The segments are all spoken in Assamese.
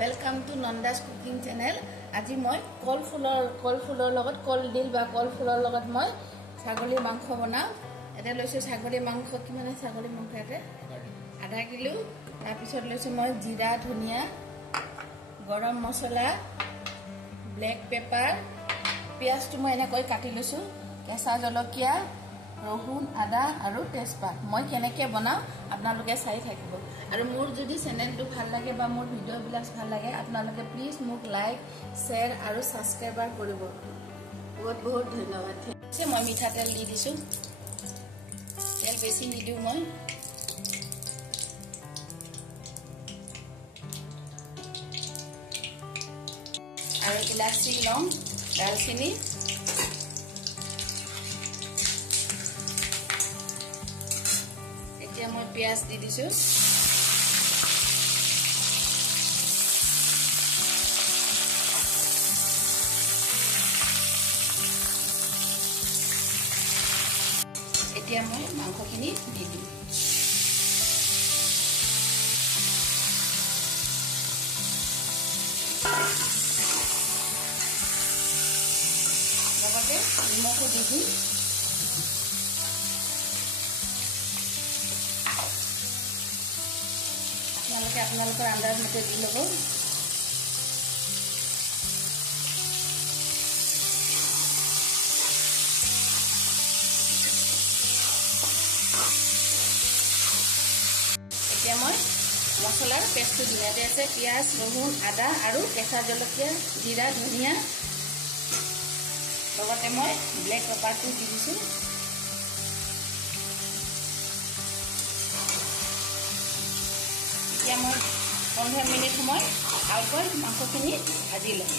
Welcome to Nanda's cooking channel. आज मैं कलफुलर लगत कलडिल बा कलफुलर लगत मैं ছাগলী মাংস বনাও। এটা লৈছো ছাগলী মাংস কিমানে ছাগলী মাংস এটা আধা কিলো। তাৰ পিছত লৈছো মই জিৰা ধনিয়া গৰম মছলা ব্লেক পেপাৰ পিয়াজটো মই এনেকৈ কাটি লৈছো কেঁচা জলকীয়া ৰহুন আদা আৰু তেজপাত। মই কেনেকৈ বনাও আপোনালোকে চাই থাকিব। আৰু মোৰ যদি চেনেলটো ভাল লাগে বা মোৰ ভিডিঅ'বিলাক ভাল লাগে আপোনালোকে প্লিজ মোক লাইক শ্বেয়াৰ আৰু সাবস্ক্ৰাইবাৰ কৰিব। বহুত বহুত ধন্যবাদ। মই মিঠাতেল দি দিছো, তেল বেছি নিদিও মই। আৰু ইলাচি লং দালচিনি এতিয়া মই পিয়াজ দি দিছো। এতিয়া মই মাংসখিনি দি দিম। লগতে নিমখো দি দিম। আপোনালোকৰ আন্দাজ মতে দি ল'ব। এতিয়া মই মছলাৰ পেষ্টটো দিম। ইয়াতে আছে পিঁয়াজ ৰহুন আদা আৰু কেঁচা জলকীয়া জিৰা ধনিয়া লগতে মই ব্লেক পেপাৰটো দি দিছোঁ। এতিয়া মই 15 মিনিট সময় ভালকৈ মাংসখিনি ভাজি ল'ম।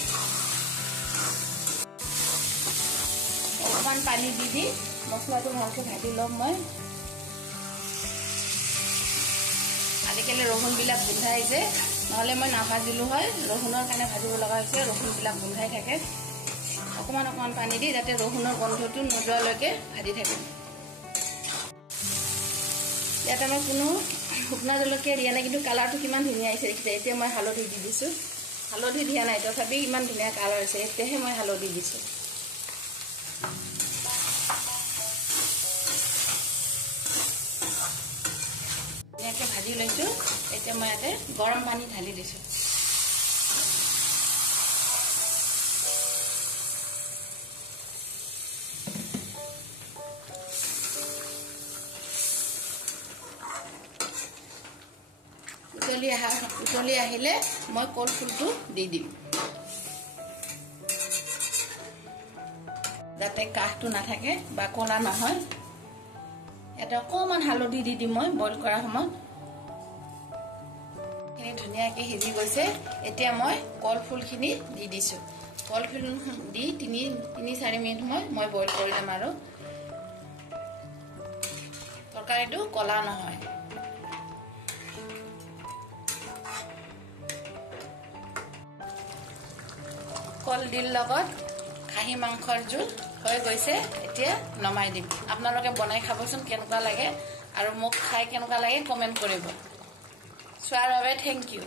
অকণমান পানী দি দি মছলাটো ভালকৈ ভাজি ল'ম মই। আজিকালি ৰহুনবিলাক গোন্ধাই আহিছে, নহ'লে মই নাভাজিলোঁ হয়। ৰহুনৰ কাৰণে ভাজিব লগা হৈছে, ৰহুনবিলাক গোন্ধাই থাকে। অকণমান অকণমান পানী দি যাতে ৰহুনৰ গোন্ধটো নোযোৱালৈকে ভাজি থাকিম। ইয়াত মই কোনো শুকনা জলকীয়া দিয়া নাই, কিন্তু কালাৰটো কিমান ধুনীয়া আহিছে দেখিছে। এতিয়া মই হালধি দি দিছোঁ। হালধি দিয়া নাই, তথাপি ইমান ধুনীয়া কালাৰ হৈছে। এতিয়াহে মই হালধি দিছোঁ। ধুনীয়াকৈ ভাজি লৈছোঁ। এতিয়া মই ইয়াতে গৰম পানী ঢালি দিছোঁ। উতলি আহিলে মই কলফুলটো দি দিম, যাতে কাহটো নাথাকে বা কলা নহয়। ইয়াতে অকণমান হালধি দি দিম মই বইল কৰাৰ সময়ত। এইখিনি ধুনীয়াকৈ সিজি গৈছে। এতিয়া মই কলফুলখিনি দি দিছোঁ। কলফুল দি 3-4 মিনিট সময় মই বইল কৰি ল'ম আৰু তৰকাৰীটো কলা নহয়। কলডিল লগত খাহী মাংসৰ জোল হৈ গৈছে। এতিয়া নমাই দিম। আপোনালোকে বনাই খাবচোন কেনেকুৱা লাগে, আৰু মোক খাই কেনেকুৱা লাগে কমেণ্ট কৰিব। চোৱাৰ বাবে থেংক ইউ।